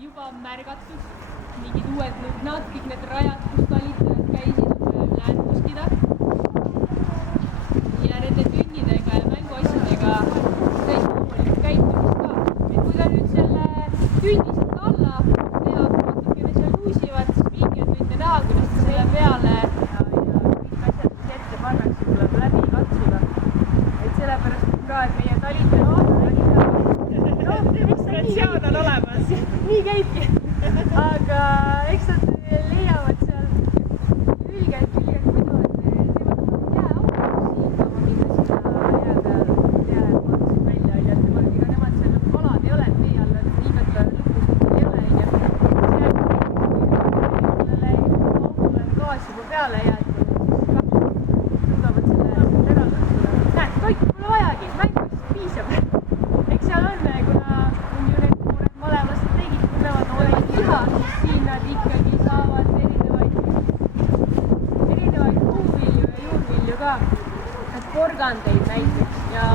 juba märgatud mingid uued lõhnad, kõik need rajad, kus talitajad käisid, on vaja üle ätmuskida. Ja nende tünnidega ja mänguasjadega täis loomulikult käitumist ka. Et kui ta nüüd selle tünni sealt alla teavad, natukene seal luusivad, siis mingi võite näha, kuidas ta selle peale ja kõik asjad, mis ette pannakse, tuleb läbi katsuda. Et sellepärast ka, et meie talitajad inspiratsioon on olemas. Nii käibki. Aga eks nad leiavad seal külged muidu, et teevad jääauku siin, aga minna sinna jää peale välja, et ega nemad seal kalad ei ole, et meie all on liigat lukustud ei ole, see jääb sellele gaas juba peale jäetud, suudavad selle ära lõhkuda. Näed, toitu pole vajagi, mängust piisab. Eks seal on, kuna on ju need noored malevast tegid, tunnevad nooreid liha, siis siin nad ikkagi saavad erinevaid puuvilju ja juurvilju ka. Porgandeid näiteks ja